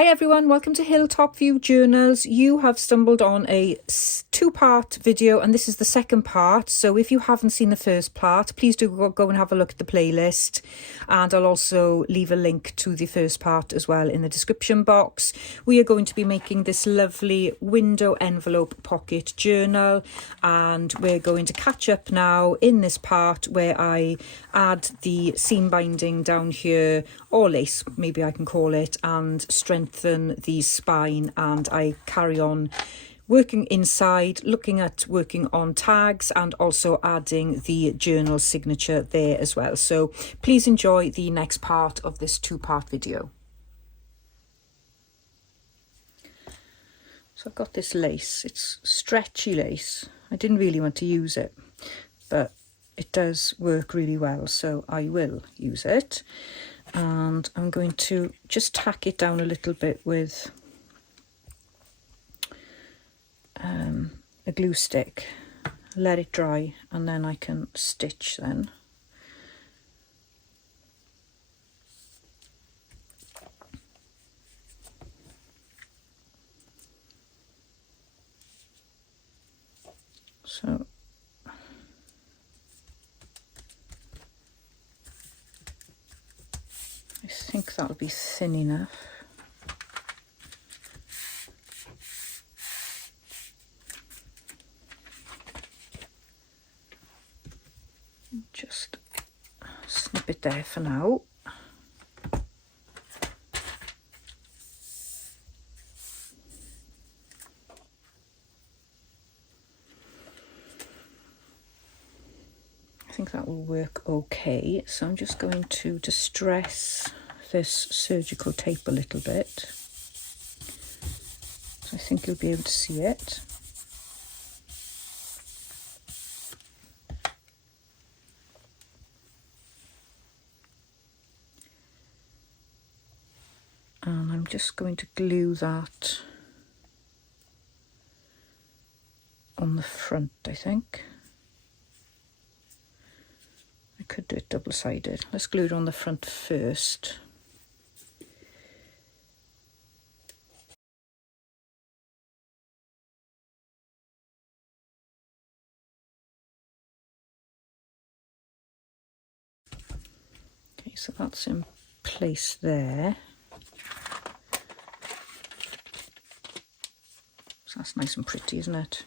Hi everyone, welcome to Hilltop View Journals. You have stumbled on a two-part video and this is the second part. So if you haven't seen the first part, please do go and have a look at the playlist. And I'll also leave a link to the first part as well in the description box. We are going to be making this lovely window envelope pocket journal. And we're going to catch up now in this part where I add the seam binding down here, or lace, maybe I can call it, and strengthen the spine, and I carry on working inside, looking at working on tags and also adding the journal signature there as well. So please enjoy the next part of this two-part video. So I've got this lace, it's stretchy lace. I didn't really want to use it, but it does work really well, so I will use it. And I'm going to just tack it down a little bit with a glue stick, let it dry, and then I can stitch then. So I think that'll be thin enough. Just snip it there for now. I think that will work okay. So I'm just going to distress this surgical tape a little bit. So I think you'll be able to see it. And I'm just going to glue that on the front, I think. I could do it double-sided. Let's glue it on the front first. Okay, so that's in place there. So that's nice and pretty, isn't it?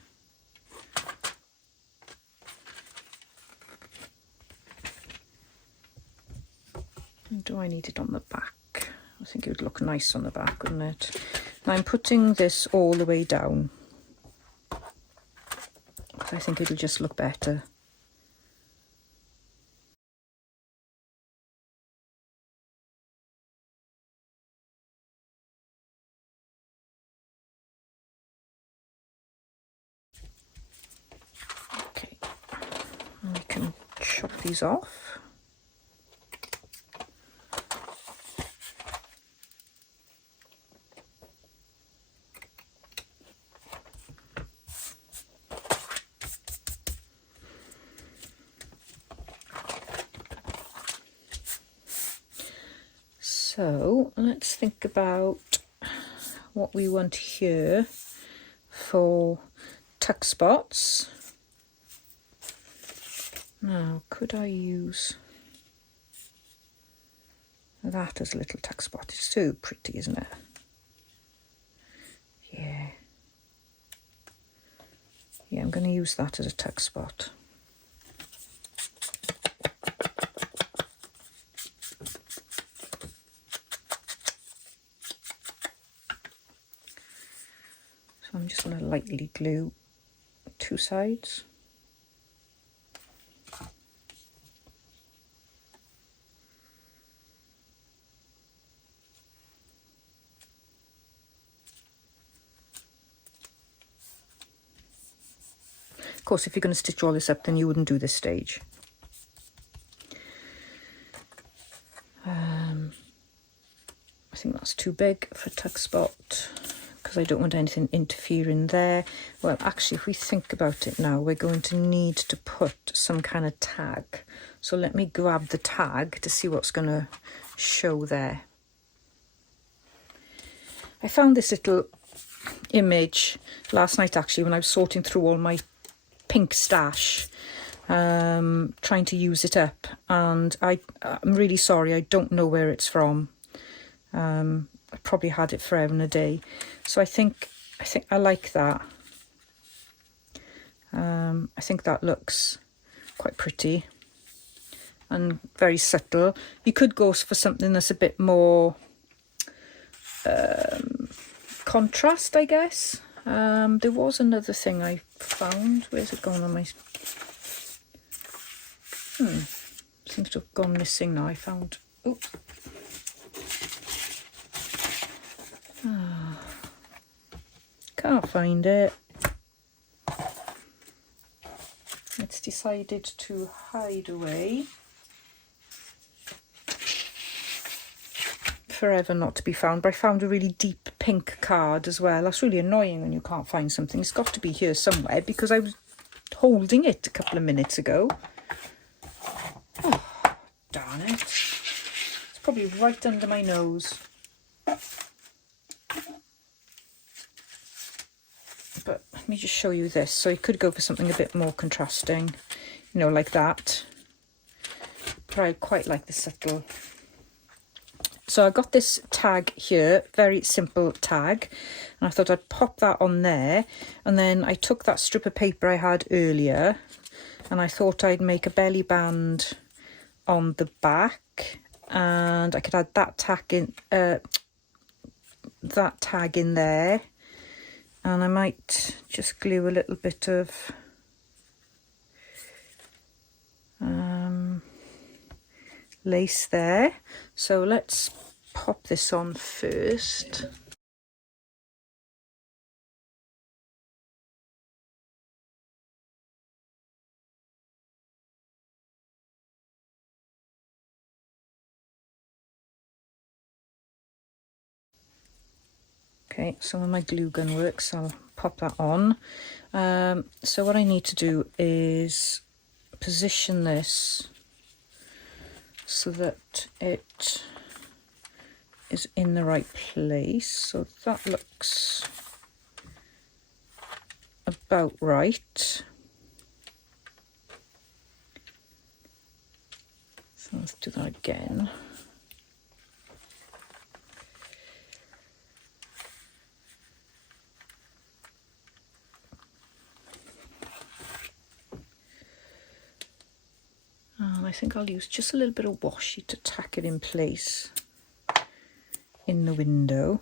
And do I need it on the back? I think it would look nice on the back, wouldn't it? Now I'm putting this all the way down. I think it'll just look better. Okay, and we can chop these off. So let's think about what we want here for tuck spots. Now, could I use that as a little tuck spot? It's so pretty, isn't it? Yeah. Yeah, I'm going to use that as a tuck spot. So I'm just going to lightly glue two sides. Of course, if you're going to stitch all this up, then you wouldn't do this stage. I think that's too big for a tuck spot because I don't want anything interfering there. Well, actually, if we think about it now, we're going to need to put some kind of tag. So let me grab the tag to see what's going to show there. I found this little image last night actually when I was sorting through all my pink stash, trying to use it up, and I'm really sorry, I don't know where it's from. I probably had it forever and a day, so I think I like that. I think that looks quite pretty and very subtle. You could go for something that's a bit more contrast, I guess. There was another thing I found. Where's it gone on my... seems to have gone missing now. I found... Oops. Can't find it. It's decided to hide away. Forever not to be found. But I found a really deep pink card as well. That's really annoying when you can't find something. It's got to be here somewhere because I was holding it a couple of minutes ago. Oh, darn it. It's probably right under my nose. But let me just show you this. So you could go for something a bit more contrasting, you know, like that. But I quite like the subtle. So I got this tag here, very simple tag, and I thought I'd pop that on there. And then I took that strip of paper I had earlier, and I thought I'd make a belly band on the back, and I could add that tag in there. And I might just glue a little bit of lace there. So let's pop this on first. Okay, so when my glue gun works, I'll pop that on. So what I need to do is position this so that it is in the right place. So that looks about right. So let's do that again. And I think I'll use just a little bit of washi to tack it in place in the window.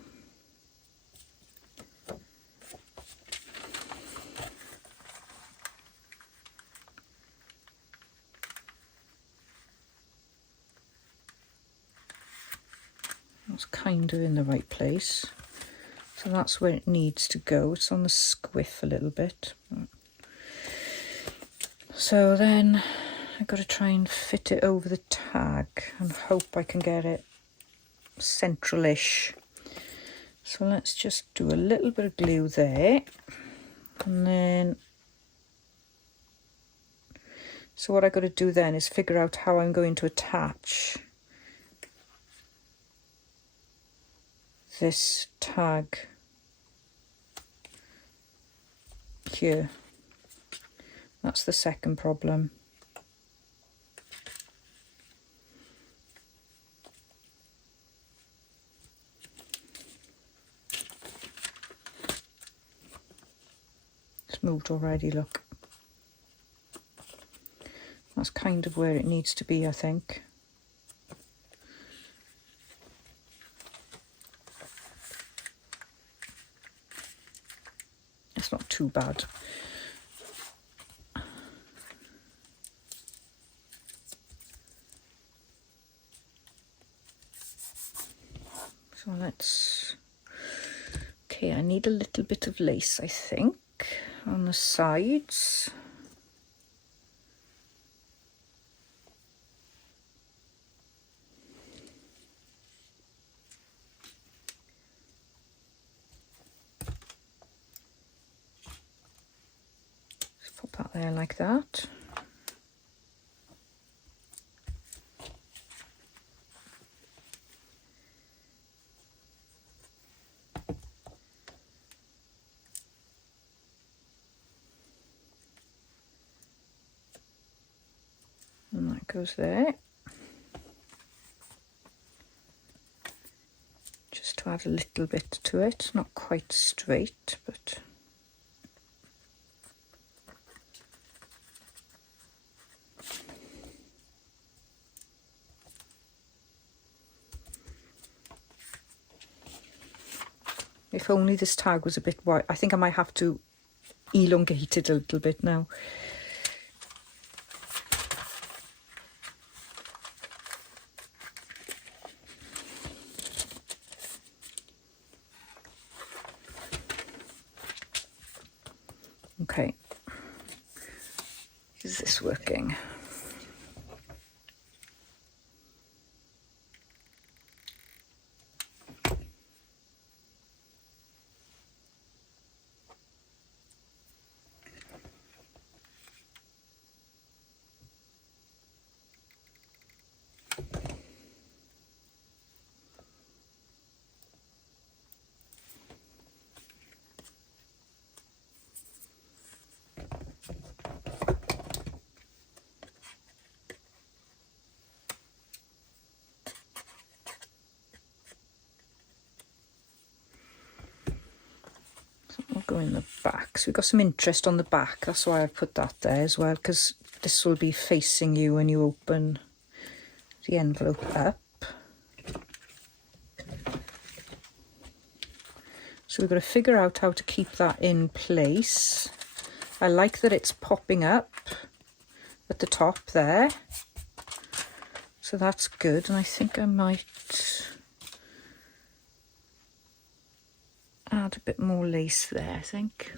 That's kind of in the right place. So that's where it needs to go. It's on the squiff a little bit. So then I've got to try and fit it over the tag and hope I can get it central-ish. So let's just do a little bit of glue there, and then so what I've got to do then is figure out how I'm going to attach this tag here. That's the second problem. It's moved already, look. That's kind of where it needs to be, I think. It's not too bad. So let's... Okay, I need a little bit of lace, I think, on the sides. Just pop that there like that. And that goes there. Just to add a little bit to it, not quite straight, but if only this tag was a bit wide. I think I might have to elongate it a little bit now. Okay, is this working? We'll go in the back. So we've got some interest on the back. That's why I put that there as well, because this will be facing you when you open the envelope up. So we've got to figure out how to keep that in place. I like that it's popping up at the top there. So that's good. And I think I might add a bit more lace there, I think.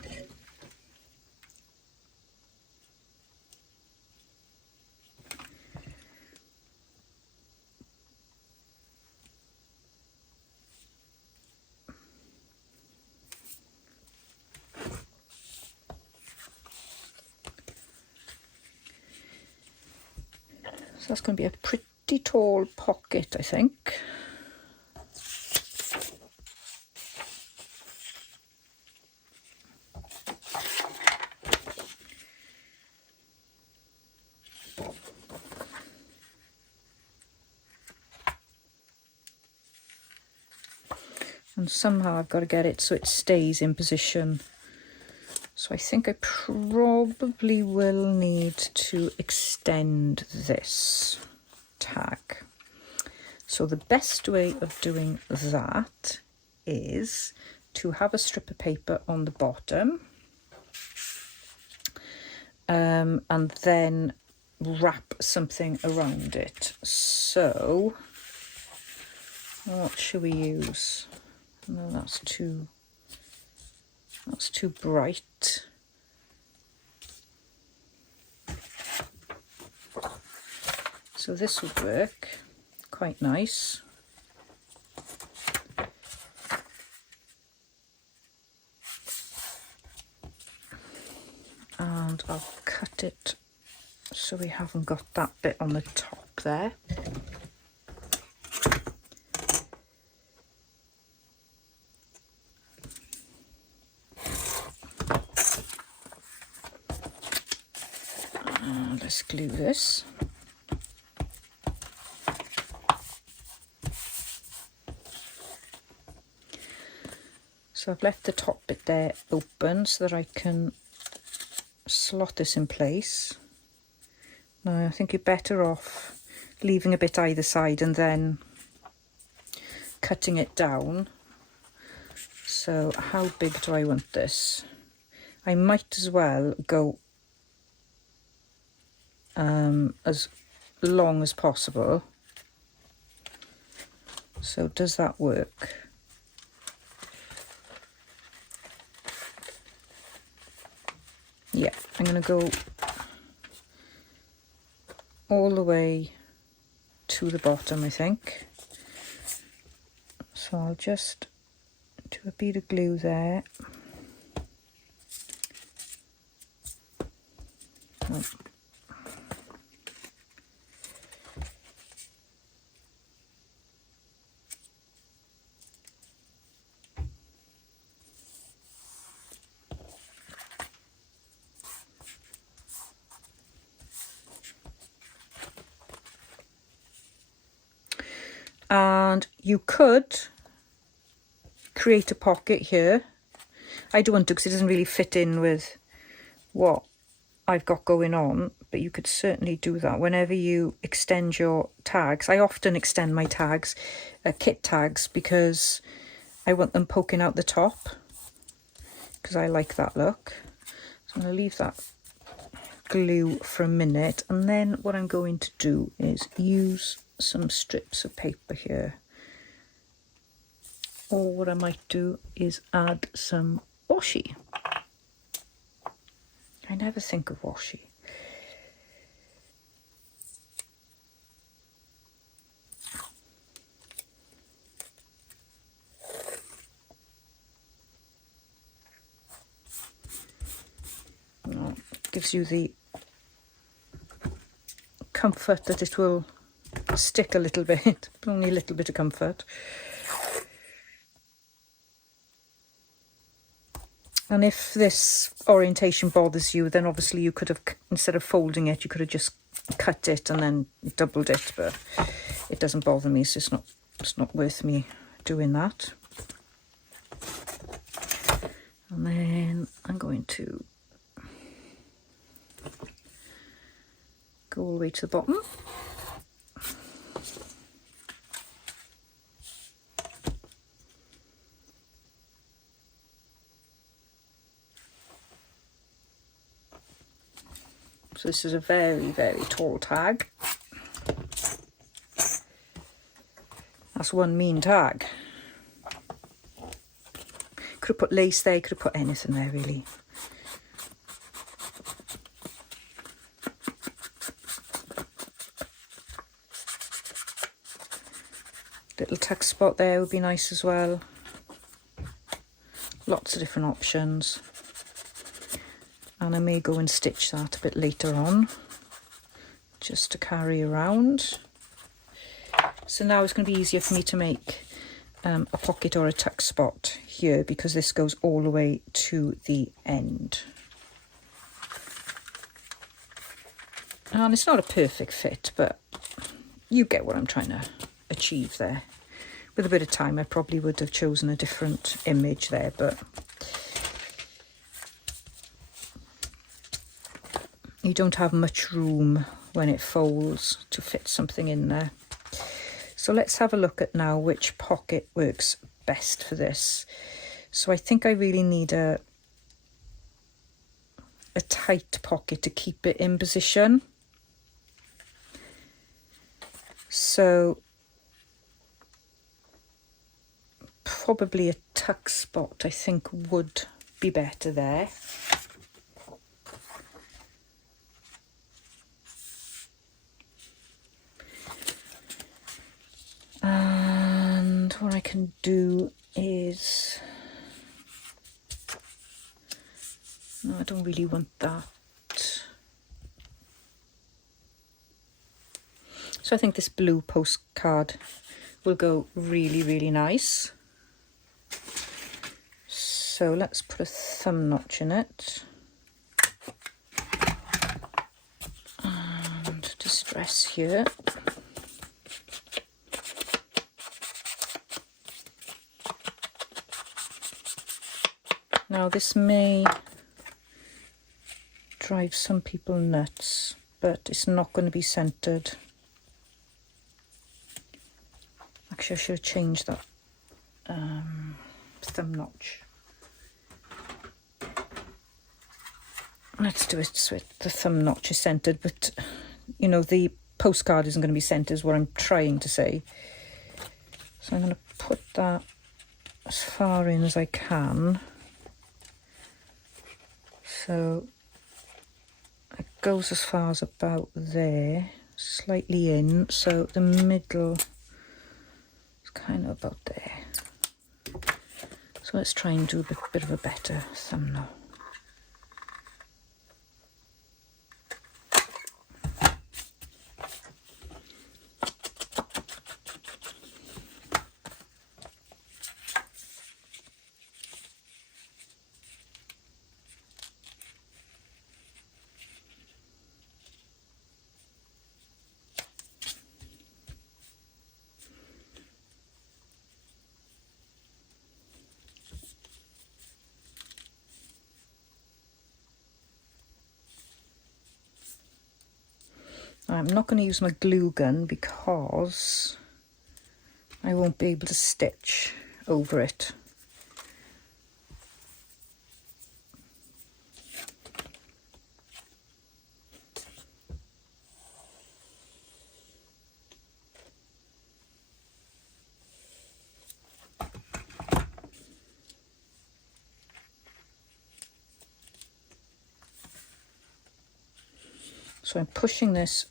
So that's going to be a pretty tall pocket, I think. And somehow I've got to get it so it stays in position. So I think I probably will need to extend this tag. So the best way of doing that is to have a strip of paper on the bottom and then wrap something around it. So what should we use? No, that's too bright. So this would work quite nice. And I'll cut it so we haven't got that bit on the top there. Let's glue this. So I've left the top bit there open so that I can slot this in place. Now I think you're better off leaving a bit either side and then cutting it down. So how big do I want this? I might as well go as long as possible. So does that work? Yeah, I'm going to go all the way to the bottom, I think. So I'll just do a bead of glue there. Oh. And you could create a pocket here. I don't want to because it doesn't really fit in with what I've got going on, but you could certainly do that whenever you extend your tags. I often extend my tags, kit tags, because I want them poking out the top, because I like that look. So I'm going to leave that glue for a minute, and then what I'm going to do is use some strips of paper here, or what I might do is add some washi. I never think of washi. Gives you the comfort that it will stick a little bit, but only a little bit of comfort. And if this orientation bothers you, then obviously you could have, instead of folding it, you could have just cut it and then doubled it, but it doesn't bother me, so it's not worth me doing that. And then I'm going to go all the way to the bottom. So this is a very, very tall tag. That's one mean tag. Could have put lace there, could have put anything there really. Little tuck spot there would be nice as well. Lots of different options. And I may go and stitch that a bit later on, just to carry around. So now it's going to be easier for me to make a pocket or a tuck spot here, because this goes all the way to the end. And it's not a perfect fit, but you get what I'm trying to achieve there. With a bit of time, I probably would have chosen a different image there, but you don't have much room when it folds to fit something in there. So let's have a look at now which pocket works best for this. So I think I really need a tight pocket to keep it in position. So probably a tuck spot I think would be better there. And what I can do is, no, I don't really want that. So I think this blue postcard will go really, really nice. So let's put a thumb notch in it. And distress here. Now this may drive some people nuts, but it's not going to be centered. Actually, I should have changed that thumb notch. Let's do it so the thumb notch is centered, but you know, the postcard isn't going to be centered is what I'm trying to say. So I'm going to put that as far in as I can. So it goes as far as about there, slightly in, so the middle is kind of about there. So let's try and do a bit of a better thumbnail. I'm not going to use my glue gun because I won't be able to stitch over it. So I'm pushing this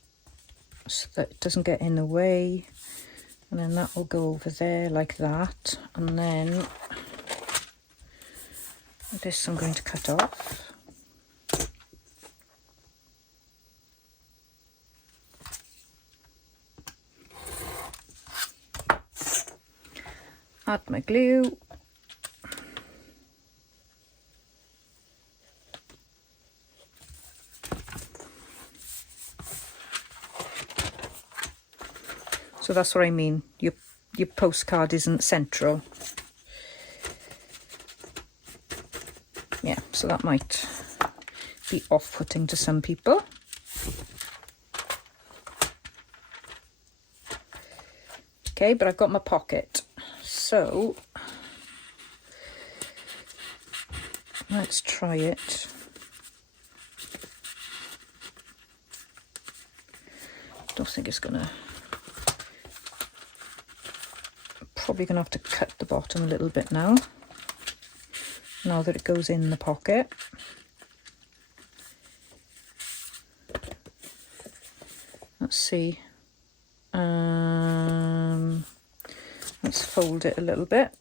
so that it doesn't get in the way, and then that will go over there like that, and then this I'm going to cut off. Add my glue. So that's what I mean, your postcard isn't central. Yeah, so that might be off-putting to some people. Okay, but I've got my pocket. So let's try it. Don't think it's gonna... Probably gonna have to cut the bottom a little bit now that it goes in the pocket. Let's see. Let's fold it a little bit.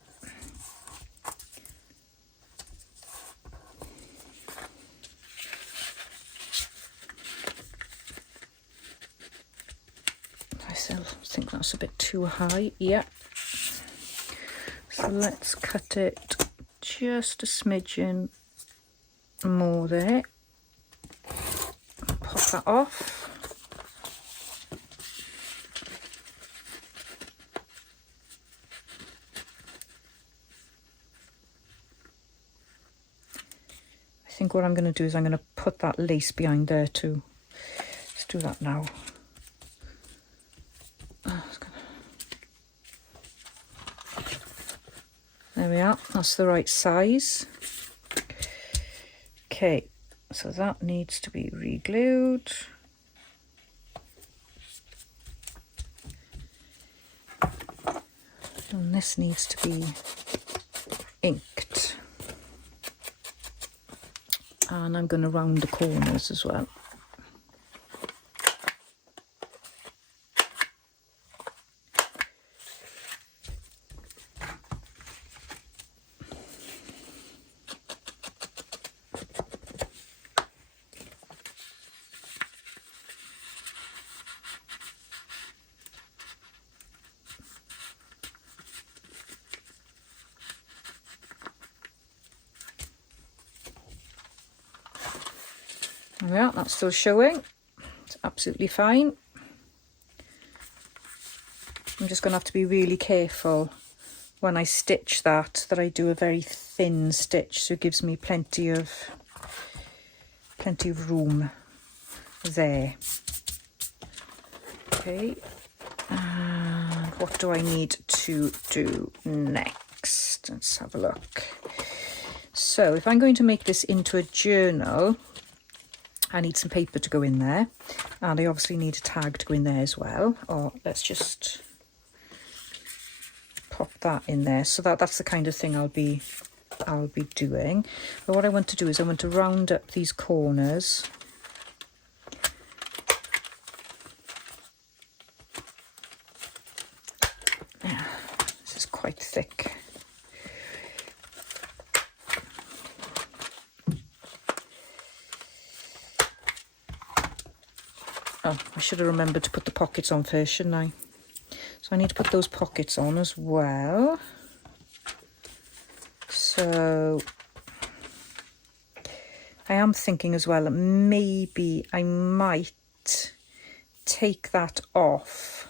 I still think that's a bit too high. Yeah. So let's cut it just a smidgen more there. Pop that off. I think what I'm going to do is I'm going to put that lace behind there too. Let's do that now. There we are, that's the right size. Okay, so that needs to be re-glued. And this needs to be inked. And I'm going to round the corners as well. Yeah, that's still showing. It's absolutely fine. I'm just going to have to be really careful when I stitch that I do a very thin stitch, so it gives me plenty of room there. Okay, and what do I need to do next? Let's have a look. So if I'm going to make this into a journal, I need some paper to go in there, and I obviously need a tag to go in there as well. Or let's just pop that in there. So that's the kind of thing I'll be doing. But what I want to do is I want to round up these corners. Yeah, this is quite thick. Oh, I should have remembered to put the pockets on first, shouldn't I? So I need to put those pockets on as well. So I am thinking as well that maybe I might take that off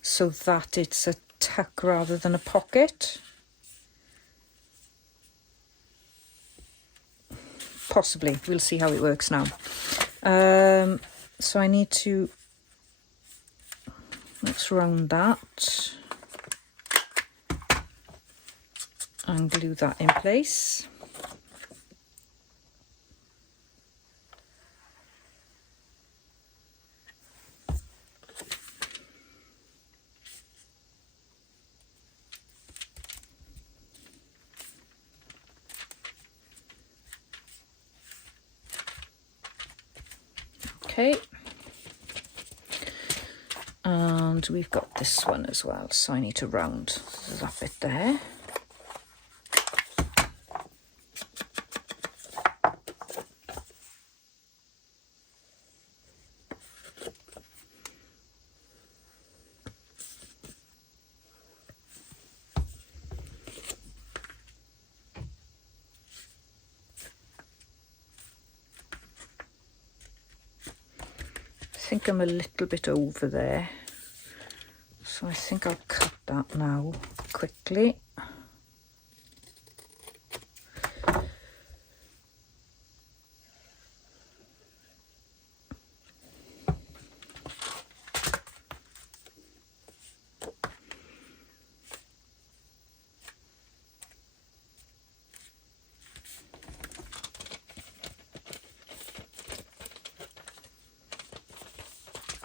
so that it's a tuck rather than a pocket. Possibly. We'll see how it works now. So I need to Let's round that and glue that in place. Okay, and we've got this one as well, so I need to round that bit there. I think I'm a little bit over there, so I think I'll cut that now quickly.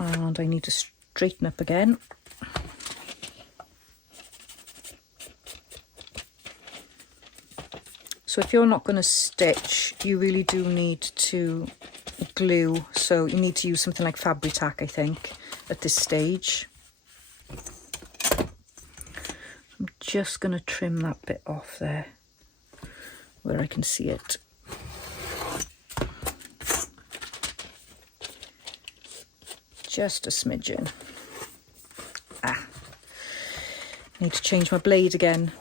And I need to straighten up again. So if you're not going to stitch, you really do need to glue. So you need to use something like Fabri-Tac, I think, at this stage. I'm just going to trim that bit off there where I can see it. Just a smidgen. Need to change my blade again.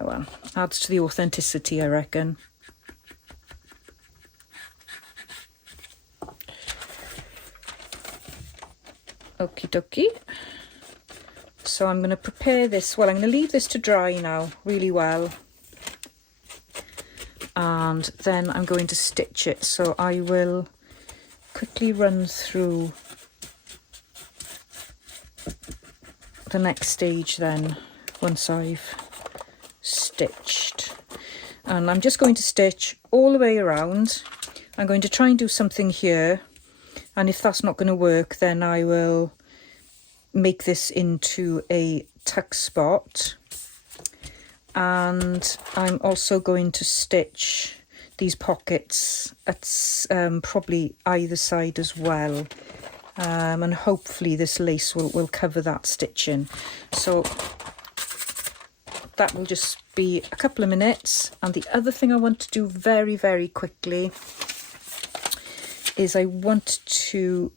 Oh well, adds to the authenticity, I reckon. Okie dokie. So I'm going to prepare this. Well, I'm going to leave this to dry now really well. And then I'm going to stitch it. So I will quickly run through the next stage then, once I've stitched. And I'm just going to stitch all the way around. I'm going to try and do something here, and if that's not going to work, then I will make this into a tuck spot. And I'm also going to stitch these pockets at probably either side as well, and hopefully this lace will cover that stitching. So that will just be a couple of minutes. And the other thing I want to do very, very quickly is I want to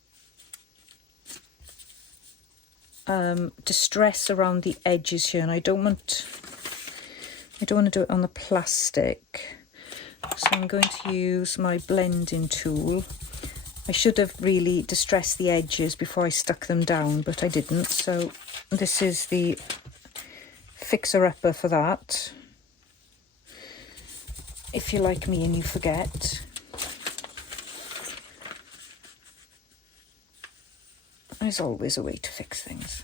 distress around the edges here, and I don't want to do it on the plastic. So I'm going to use my blending tool. I should have really distressed the edges before I stuck them down, but I didn't. So this is the fixer-upper for that, if you're like me and you forget. There's always a way to fix things.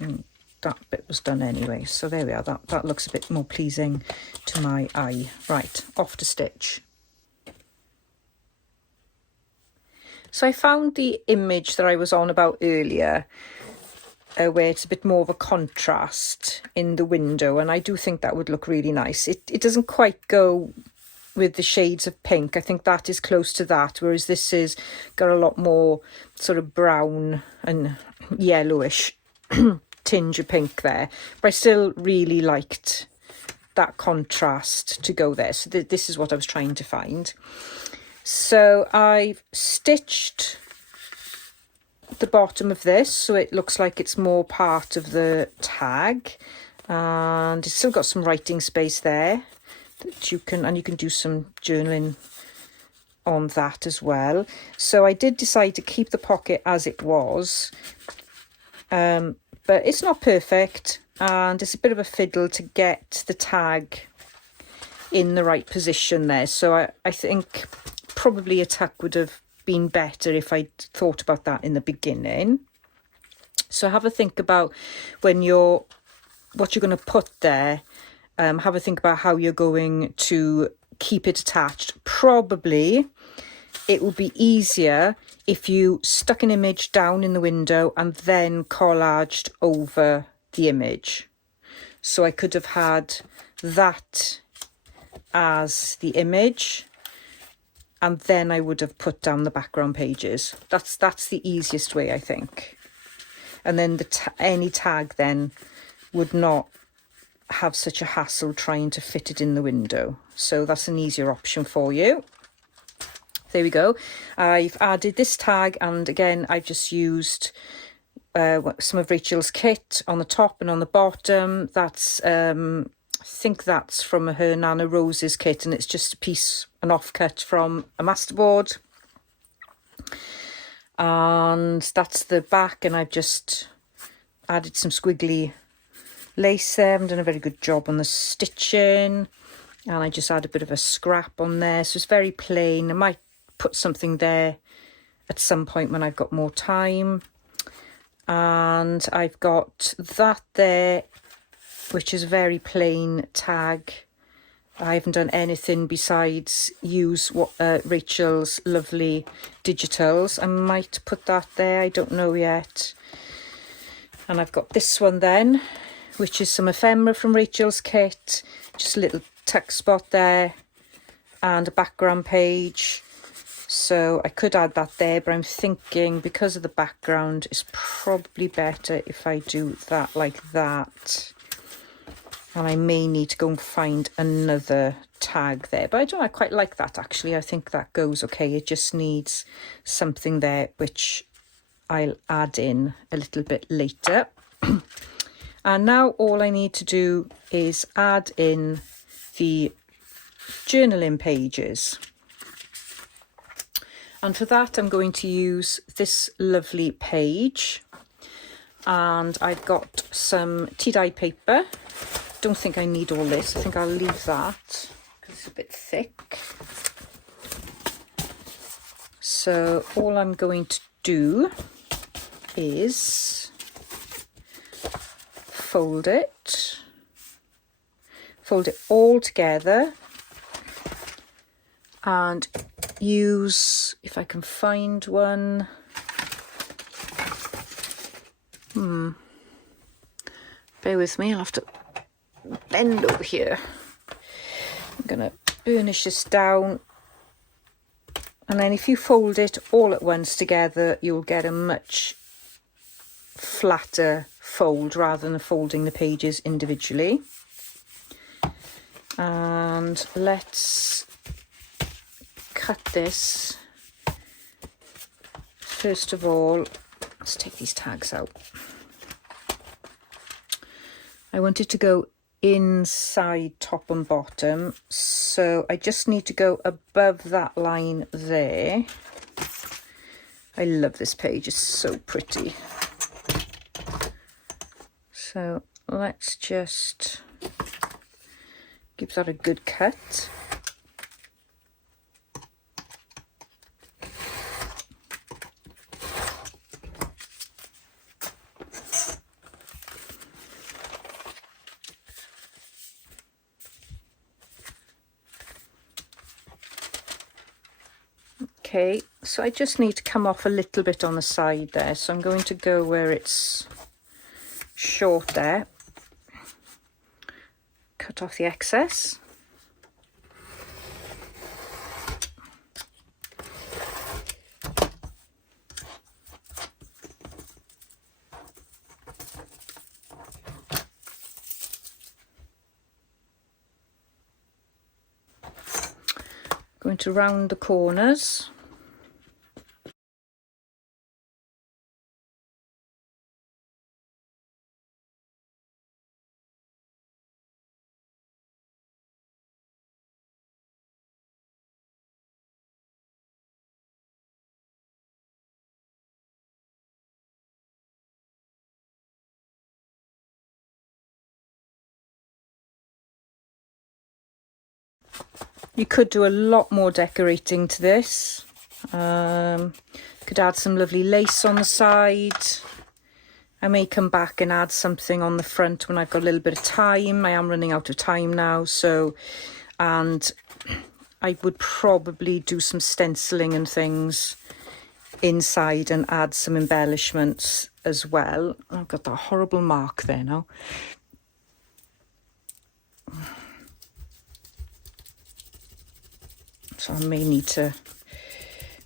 And that bit was done anyway, so there we are. That looks a bit more pleasing to my eye. Right, off to stitch. So I found the image that I was on about earlier, where it's a bit more of a contrast in the window, and I do think that would look really nice. It doesn't quite go with the shades of pink. I think that is close to that, whereas this is got a lot more sort of brown and yellowish tinge of pink there, but I still really liked that contrast to go there. So this is what I was trying to find. So I've stitched the bottom of this so it looks like it's more part of the tag, and it's still got some writing space there that you can do some journaling on that as well. So I did decide to keep the pocket as it was, but it's not perfect, and it's a bit of a fiddle to get the tag in the right position there. So I think probably a tuck would have been better if I thought about that in the beginning. So have a think about what you're going to put there. Have a think about how you're going to keep it attached. Probably it would be easier if you stuck an image down in the window and then collaged over the image. So I could have had that as the image, and then I would have put down the background pages. That's the easiest way, I think. And then any tag then would not have such a hassle trying to fit it in the window. So that's an easier option for you. There we go. I've added this tag, and again I've just used some of Rachel's kit on the top and on the bottom. That's I think that's from her Nanna Roses kit, and it's just a piece, an offcut from a masterboard. And that's the back, and I've just added some squiggly lace there. I haven't done a very good job on the stitching, and I just add a bit of a scrap on there, so it's very plain. I might put something there at some point when I've got more time. And I've got that there, which is a very plain tag. I haven't done anything besides use Rachel's lovely digitals. I might put that there, I don't know yet. And I've got this one then, which is some ephemera from Rachel's kit, just a little tuck spot there and a background page. So I could add that there, but I'm thinking because of the background, it's probably better if I do that like that. And I may need to go and find another tag there, but I quite like that actually. I think that goes okay. It just needs something there which I'll add in a little bit later. And now all I need to do is add in the journaling pages. And for that I'm going to use this lovely page, and I've got some tea-dye paper. Don't think I need all this. I think I'll leave that because it's a bit thick. So all I'm going to do is fold it all together, and use, if I can find one, bear with me, I'll have to bend over here. I'm gonna burnish this down, and then if you fold it all at once together, you'll get a much flatter fold rather than folding the pages individually. And let's cut this. First of all, let's take these tags out. I want it to go inside top and bottom, so I just need to go above that line there. I love this page, it's so pretty. So let's just give that a good cut. Okay, so I just need to come off a little bit on the side there, so I'm going to go where it's short there, cut off the excess. Going to round the corners. You could do a lot more decorating to this. Could add some lovely lace on the side. I may come back and add something on the front when I've got a little bit of time. I am running out of time now, so, and I would probably do some stenciling and things inside and add some embellishments as well. I've got that horrible mark there now. So I may need to,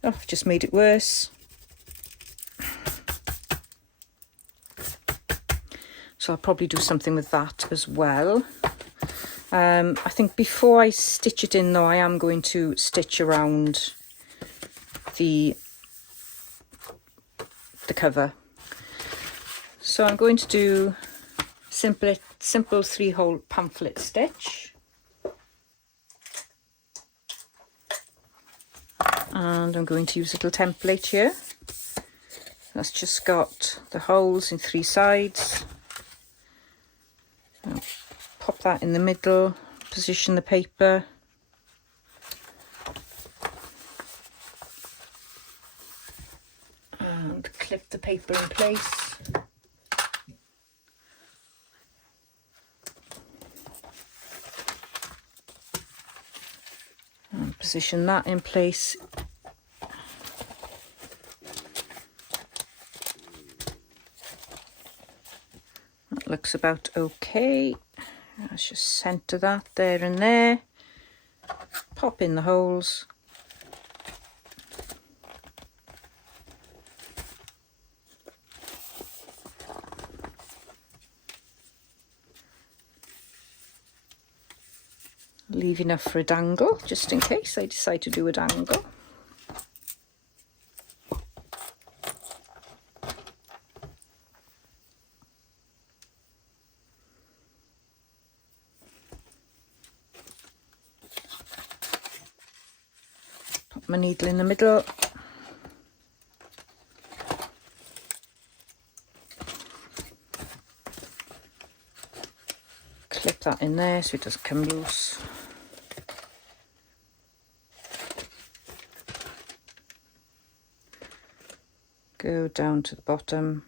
oh, I've just made it worse. So I'll probably do something with that as well. I think before I stitch it in though, I am going to stitch around the cover. So I'm going to do simple 3-hole pamphlet stitch. And I'm going to use a little template here. That's just got the holes in 3 sides. I'll pop that in the middle, position the paper. And clip the paper in place. And position that in place. That looks about okay. Let's just centre that there and there. Pop in the holes. Leave enough for a dangle, just in case I decide to do a dangle. Put my needle in the middle. Clip that in there so it doesn't come loose. Go down to the bottom.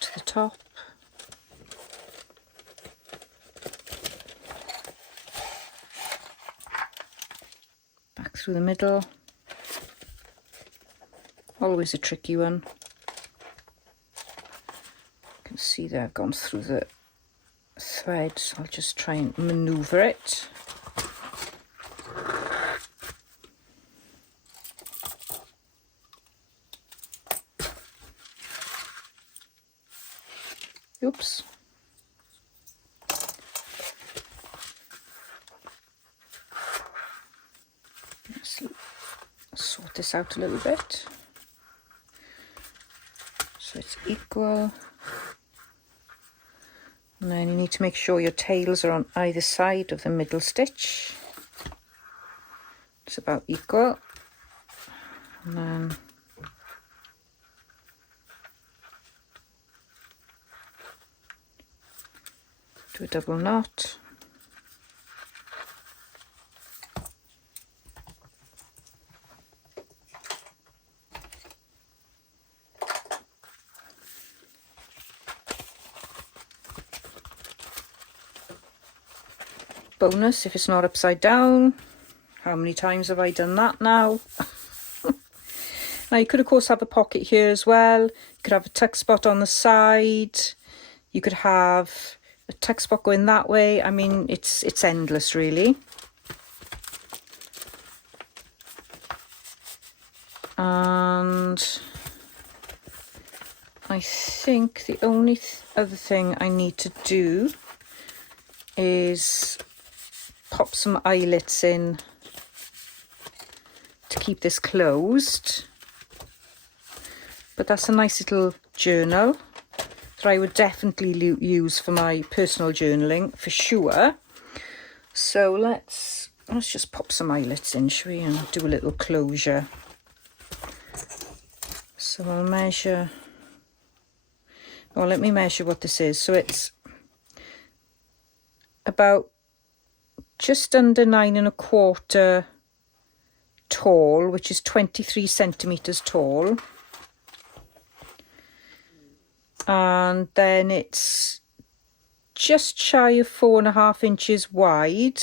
To the top. Back through the middle. Always a tricky one. You can see that I've gone through the thread, so I'll just try and manoeuvre it. Oops. Let's sort this out a little bit. So it's equal. And then you need to make sure your tails are on either side of the middle stitch. It's about equal. And then do a double knot. Bonus if it's not upside down. How many times have I done that now? Now you could of course have a pocket here as well. You could have a tuck spot on the side. You could have a tuck spot going that way. I mean, it's endless really. And I think the only other thing I need to do is pop some eyelets in to keep this closed. But that's a nice little journal that I would definitely use for my personal journaling for sure. So let's just pop some eyelets in, shall we, and do a little closure. So I'll measure, let me measure what this is. So it's about just under 9¼ tall, which is 23 centimeters tall. And then it's just shy of 4.5 inches wide,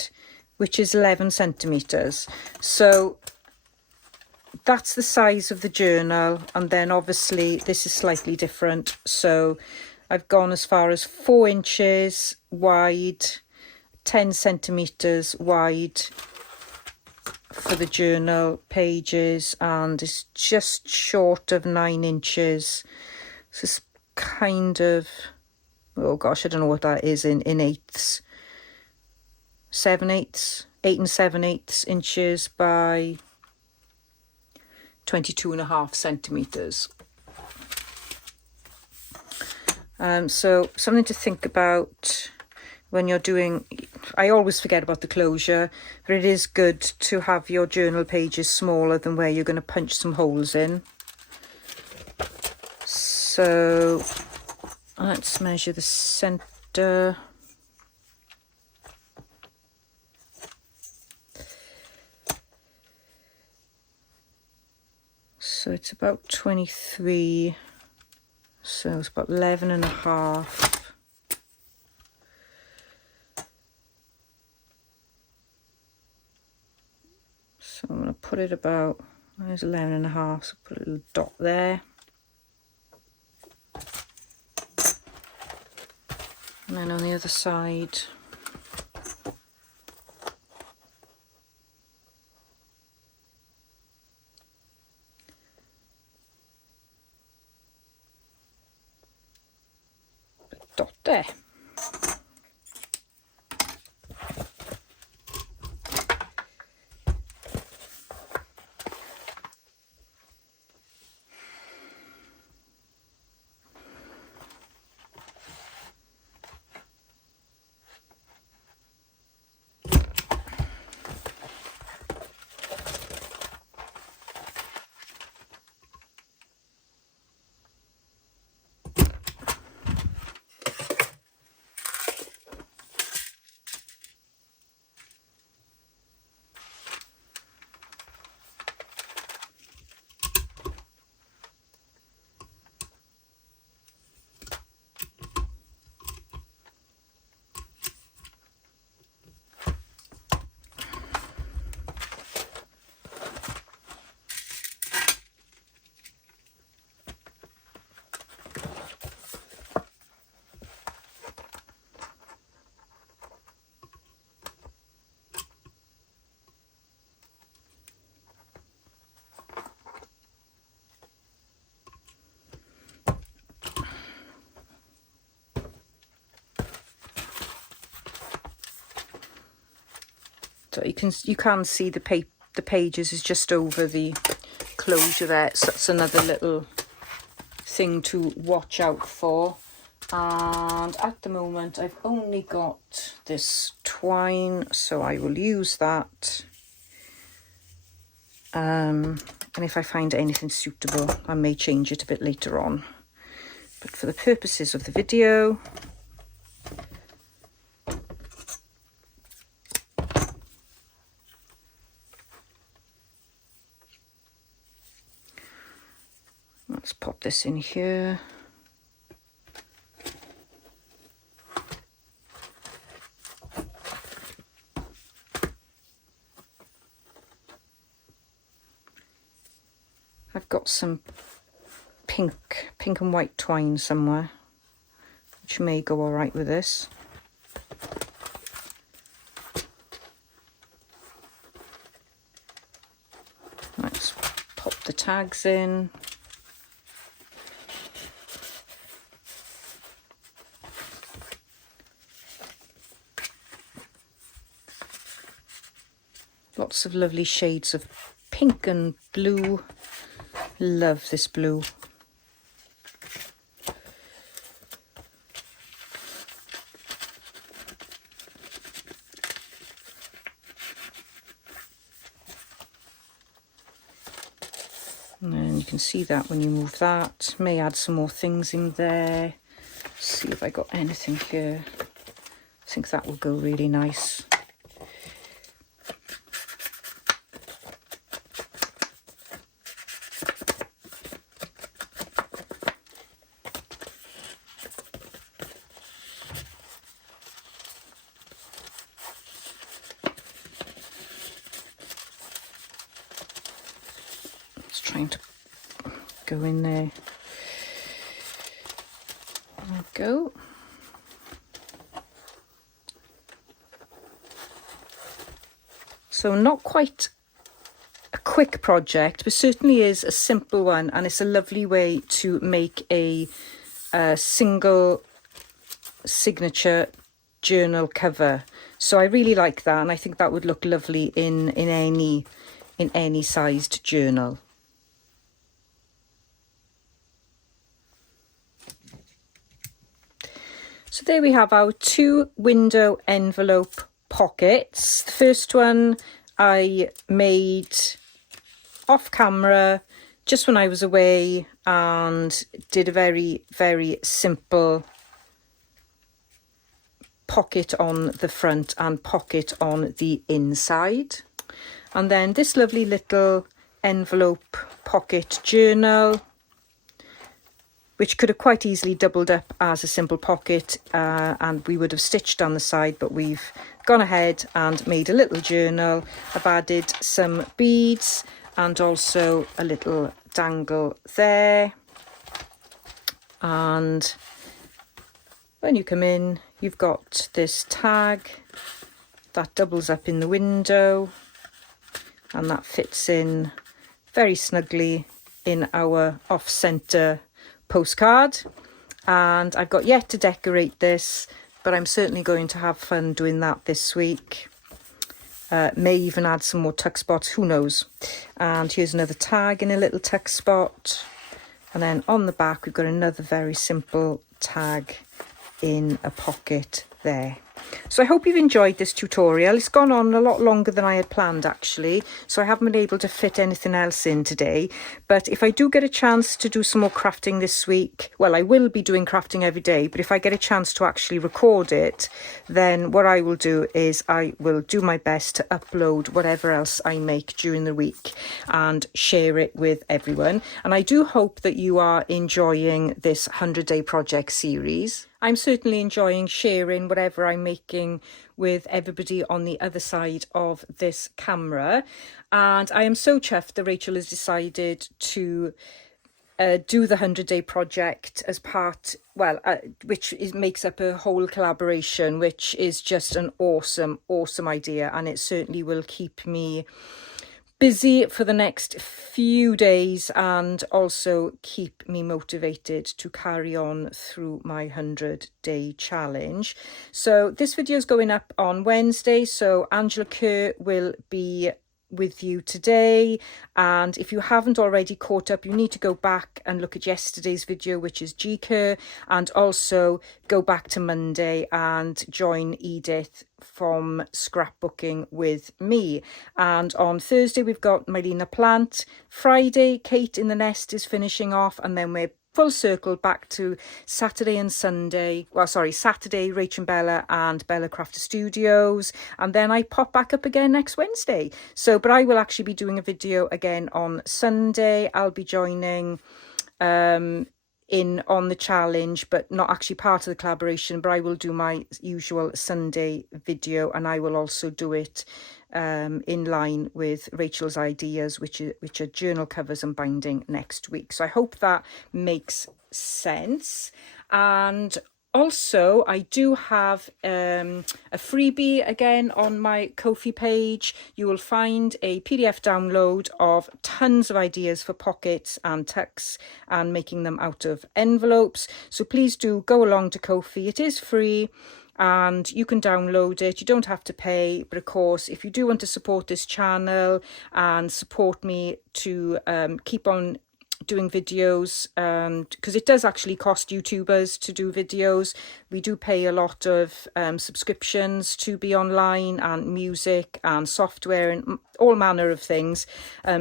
which is 11 centimeters. So that's the size of the journal. And then obviously this is slightly different. So I've gone as far as 4 inches wide, 10 centimeters wide for the journal pages, and it's just short of 9 inches. So it's kind of, oh gosh, I don't know what that is in eighths. 7/8, 8 7/8 inches by 22.5 centimeters. So something to think about when you're doing, I always forget about the closure, but it is good to have your journal pages smaller than where you're going to punch some holes in. So let's measure the center. So it's about 23, so it's about 11.5. So I'm going to put it about, there's 11.5, so put a little dot there. And then on the other side, a dot there. So you can see the pages is just over the closure there. So that's another little thing to watch out for. And at the moment I've only got this twine, so I will use that. And if I find anything suitable, I may change it a bit later on. But for the purposes of the video, let's pop this in here. I've got some pink and white twine somewhere, which may go all right with this. Let's pop the tags in. Lots of lovely shades of pink and blue. Love this blue. And then you can see that when you move that. May add some more things in there. See if I got anything here. I think that will go really nice. Trying to go in there. There we go. So not quite a quick project, but certainly is a simple one, and it's a lovely way to make a single signature journal cover. So I really like that, and I think that would look lovely in any sized journal. So there we have our 2 window envelope pockets. The first one I made off camera just when I was away, and did a very, very simple pocket on the front and pocket on the inside. And then this lovely little envelope pocket journal, which could have quite easily doubled up as a simple pocket, and we would have stitched on the side, but we've gone ahead and made a little journal. I've added some beads and also a little dangle there. And when you come in, you've got this tag that doubles up in the window, and that fits in very snugly in our off-centre postcard. And I've got yet to decorate this, but I'm certainly going to have fun doing that this week. May even add some more tuck spots, who knows. And here's another tag in a little tuck spot, and then on the back we've got another very simple tag in a pocket there. So I hope you've enjoyed this tutorial. It's gone on a lot longer than I had planned actually, so I haven't been able to fit anything else in today. But if I do get a chance to do some more crafting this week, well, I will be doing crafting every day, but if I get a chance to actually record it, then what I will do is I will do my best to upload whatever else I make during the week and share it with everyone. And I do hope that you are enjoying this 100-day project series. I'm certainly enjoying sharing whatever I'm making with everybody on the other side of this camera. And I am so chuffed that Rachel has decided to do the 100-day project as part, well, makes up a whole collaboration, which is just an awesome idea. And it certainly will keep me busy for the next few days, and also keep me motivated to carry on through my 100-day challenge. So this video is going up on Wednesday, so Angela Kerr will be with you today. And if you haven't already caught up, you need to go back and look at yesterday's video, which is G Kerr, and also go back to Monday and join Edith from scrapbooking with me. And on Thursday we've got Mylena Plant. Friday Kate in the Nest is finishing off, and then we're full circle back to Saturday and Sunday. Well, sorry, Saturday RachandBella and Bella Crafts Studios, and then I pop back up again next Wednesday. So, but I will actually be doing a video again on Sunday. I'll be joining in on the challenge, but not actually part of the collaboration, but I will do my usual Sunday video, and I will also do it in line with Rachel's ideas, which are journal covers and binding next week. So I hope that makes sense. And also, I do have a freebie again on my Ko-fi page. You will find a PDF download of tons of ideas for pockets and tucks and making them out of envelopes. So please do go along to Ko-fi. It is free and you can download it. You don't have to pay. But of course, if you do want to support this channel and support me to keep on doing videos, because it does actually cost YouTubers to do videos. We do pay a lot of subscriptions to be online, and music and software and all manner of things.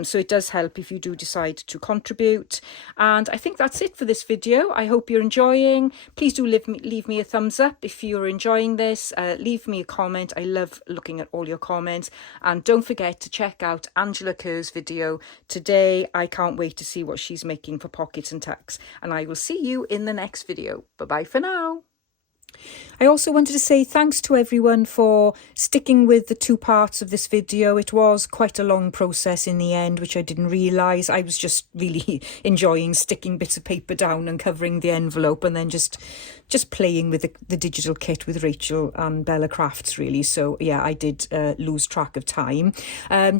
So it does help if you do decide to contribute. And I think that's it for this video. I hope you're enjoying. Please do leave me a thumbs up if you're enjoying this. Leave me a comment. I love looking at all your comments. And don't forget to check out Angela Kerr's video today. I can't wait to see what she's making for pockets and tucks. And I will see you in the next video. Bye-bye for now. I also wanted to say thanks to everyone for sticking with the 2 parts of this video. It was quite a long process in the end, which I didn't realise. I was just really enjoying sticking bits of paper down and covering the envelope, and then just playing with the digital kit with RachandBella Crafts, really. So yeah, I did lose track of time.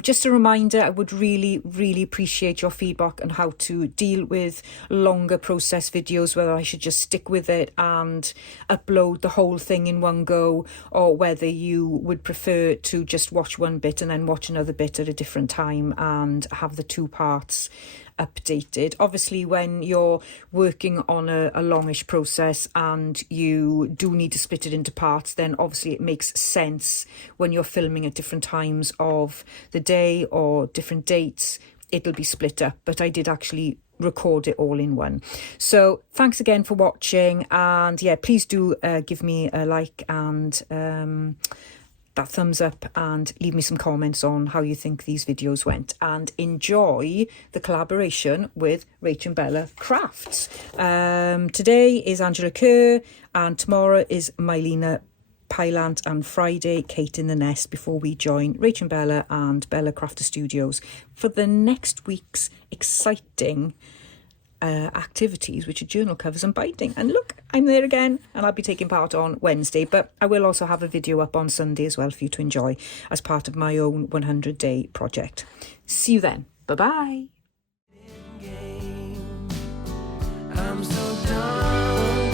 Just a reminder, I would really appreciate your feedback on how to deal with longer process videos, whether I should just stick with it and upload the whole thing in one go, or whether you would prefer to just watch one bit and then watch another bit at a different time and have the 2 parts updated. Obviously, when you're working on a longish process and you do need to split it into parts, then obviously it makes sense when you're filming at different times of the day or different dates, it'll be split up. But I did actually record it all in one. So thanks again for watching, and yeah, please do give me a like and that thumbs up, and leave me some comments on how you think these videos went, and enjoy the collaboration with RachandBella Crafts. Today is Angela Kerr, and tomorrow is Mylena Pylant, and Friday Kate in the Nest, before we join RachandBella and Bella Crafter Studios for the next week's exciting activities, which are journal covers and binding. And look, I'm there again, and I'll be taking part on Wednesday, but I will also have a video up on Sunday as well for you to enjoy as part of my own 100-day project. See you then. Bye-bye. I'm so done.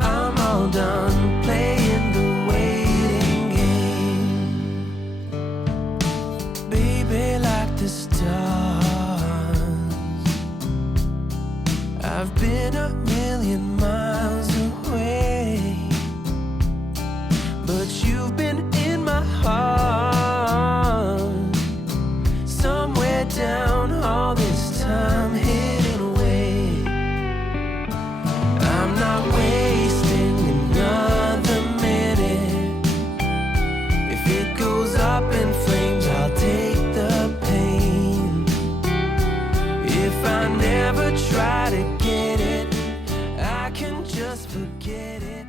I'm all done playing the waiting game. Baby, like the stars, I've been a million miles away, but you've been in my heart, somewhere down all this time, hidden away. I'm not wasting another minute. If it goes up in flames, I'll take the pain. If I never try to get it, I can just forget it.